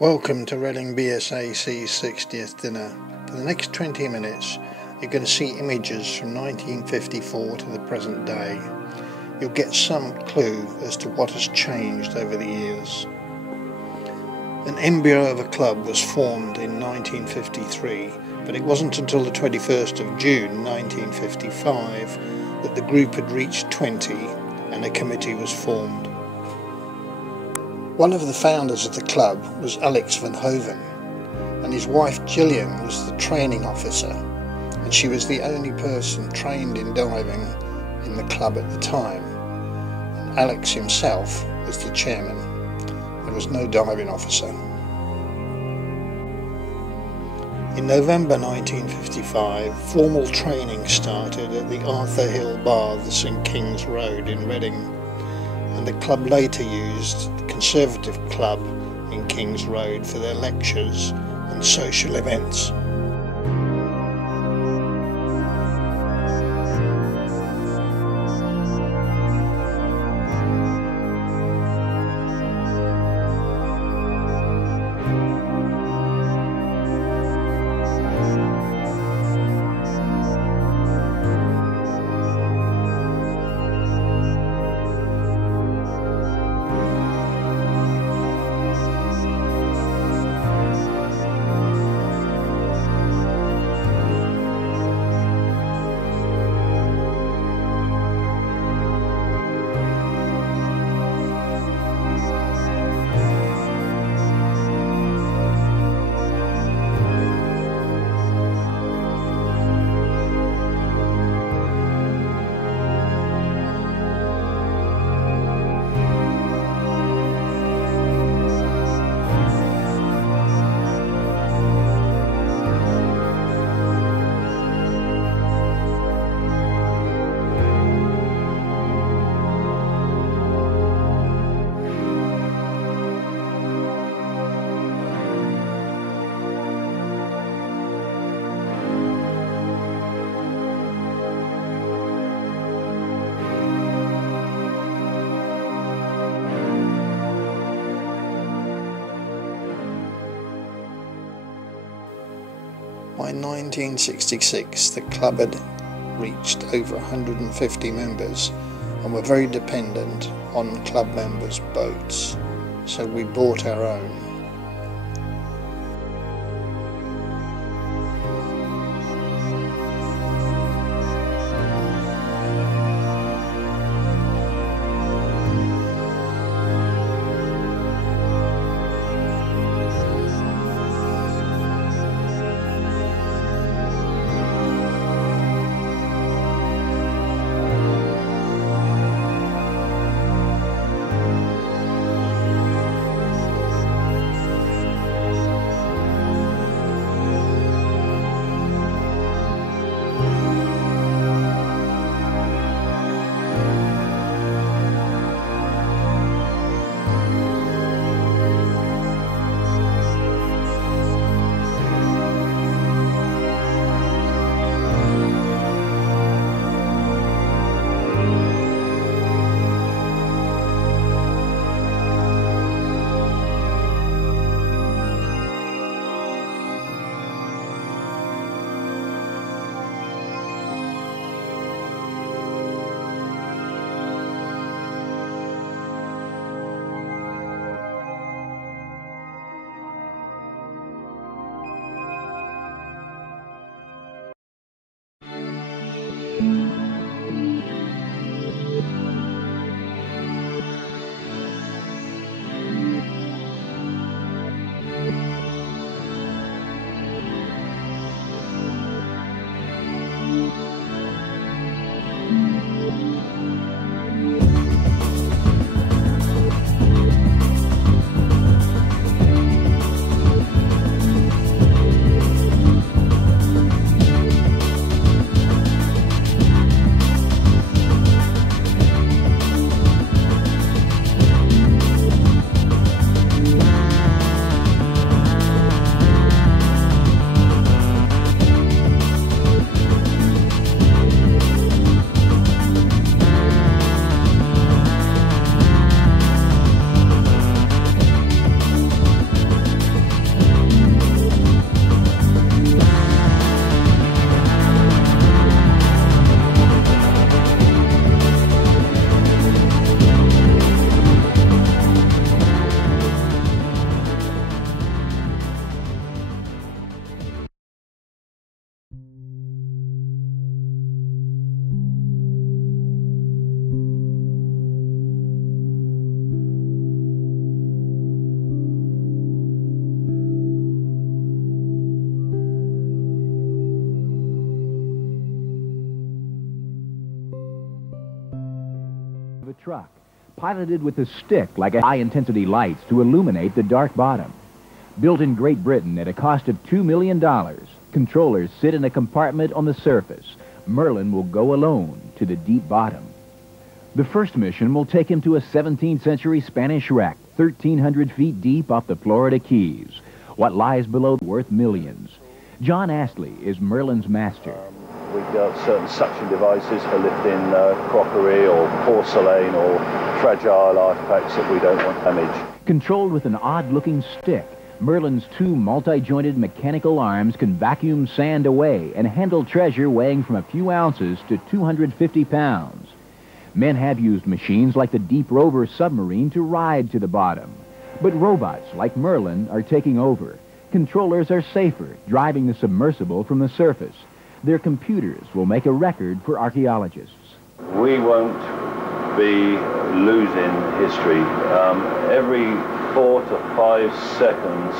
Welcome to Reading BSAC's 60th dinner. For the next 20 minutes you're going to see images from 1954 to the present day. You'll get some clue as to what has changed over the years. An embryo of a club was formed in 1953, but it wasn't until the 21st of June 1955 that the group had reached 20 and a committee was formed. One of the founders of the club was Alex van Hoven, and his wife Gillian was the training officer, and she was the only person trained in diving in the club at the time. And Alex himself was the chairman. There was no diving officer. In November 1955, formal training started at the Arthur Hill Baths in King's Road in Reading, and the club later used the Conservative Club in King's Road for their lectures and social events. By 1966 the club had reached over 150 members and were very dependent on club members' boats, so we bought our own. truck, piloted with a stick like a high-intensity lights to illuminate the dark bottom. Built in Great Britain at a cost of $2 million, controllers sit in a compartment on the surface. Merlin will go alone to the deep bottom. The first mission will take him to a 17th century Spanish wreck, 1,300 feet deep off the Florida Keys. What lies below worth millions. John Astley is Merlin's master. We've got certain suction devices for lifting crockery or porcelain or fragile artifacts that we don't want damaged. Controlled with an odd-looking stick, Merlin's two multi-jointed mechanical arms can vacuum sand away and handle treasure weighing from a few ounces to 250 pounds. Men have used machines like the Deep Rover submarine to ride to the bottom. But robots like Merlin are taking over. Controllers are safer, driving the submersible from the surface. Their computers will make a record for archaeologists. We won't be losing history. Every 4 to 5 seconds,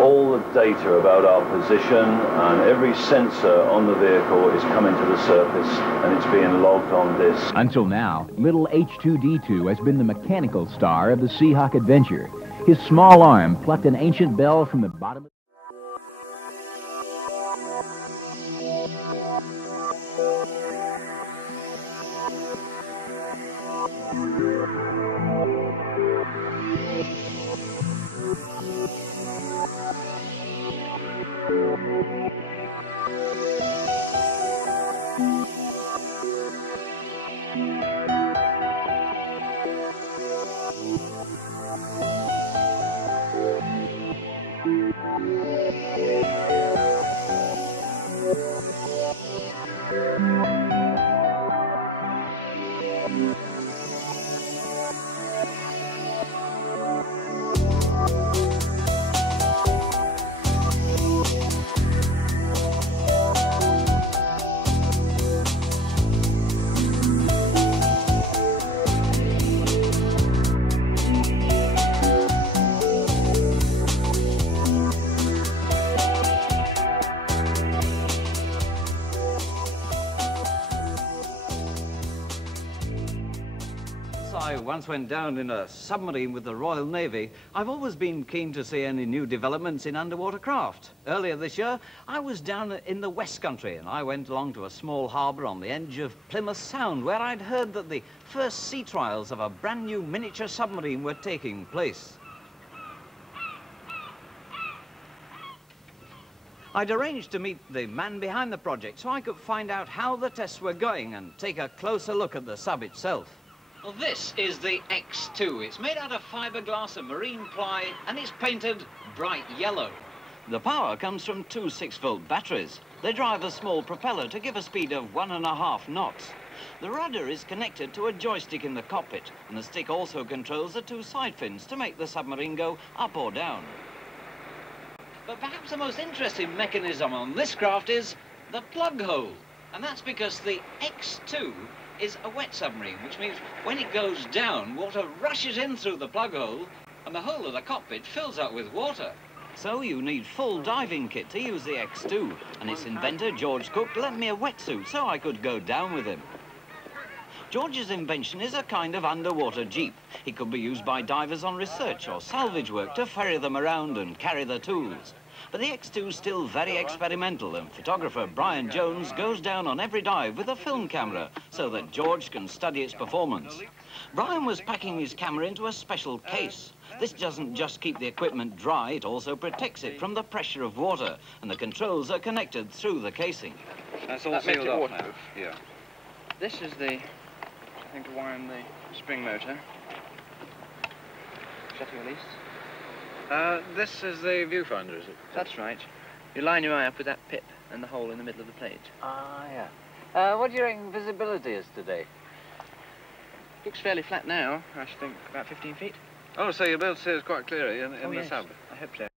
all the data about our position and every sensor on the vehicle is coming to the surface and it's being logged on this. Until now, little H2D2 has been the mechanical star of the Seahawk adventure. His small arm plucked an ancient bell from the bottom of I once went down in a submarine with the Royal Navy, I've always been keen to see any new developments in underwater craft. Earlier this year, I was down in the West Country and I went along to a small harbour on the edge of Plymouth Sound where I'd heard that the first sea trials of a brand new miniature submarine were taking place. I'd arranged to meet the man behind the project so I could find out how the tests were going and take a closer look at the sub itself. Well, this is the X2. It's made out of fiberglass and marine ply, and it's painted bright yellow. The power comes from two 6-volt batteries. They drive a small propeller to give a speed of 1.5 knots. The rudder is connected to a joystick in the cockpit, and the stick also controls the two side fins to make the submarine go up or down. But perhaps the most interesting mechanism on this craft is the plug hole, and that's because the X2 is a wet submarine, which means when it goes down, water rushes in through the plug hole and the whole of the cockpit fills up with water. So you need full diving kit to use the X2, and its inventor, George Cook, lent me a wetsuit so I could go down with him. George's invention is a kind of underwater jeep. It could be used by divers on research or salvage work to ferry them around and carry their tools. But the X2 is still very experimental, and photographer Brian Jones goes down on every dive with a film camera so that George can study its performance. Brian was packing his camera into a special case. This doesn't just keep the equipment dry, it also protects it from the pressure of water, and the controls are connected through the casing. That's all sealed off now. Yeah. This is the, I think, to wind the spring motor. Shutter release. This is the viewfinder, is it? That's right. You line your eye up with that pip and the hole in the middle of the plate. Ah, yeah. What do you reckon visibility is today? Looks fairly flat now. I should think about 15 feet. Oh, so you'll be able to see us quite clearly in the Yes. sub? I hope so.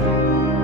you.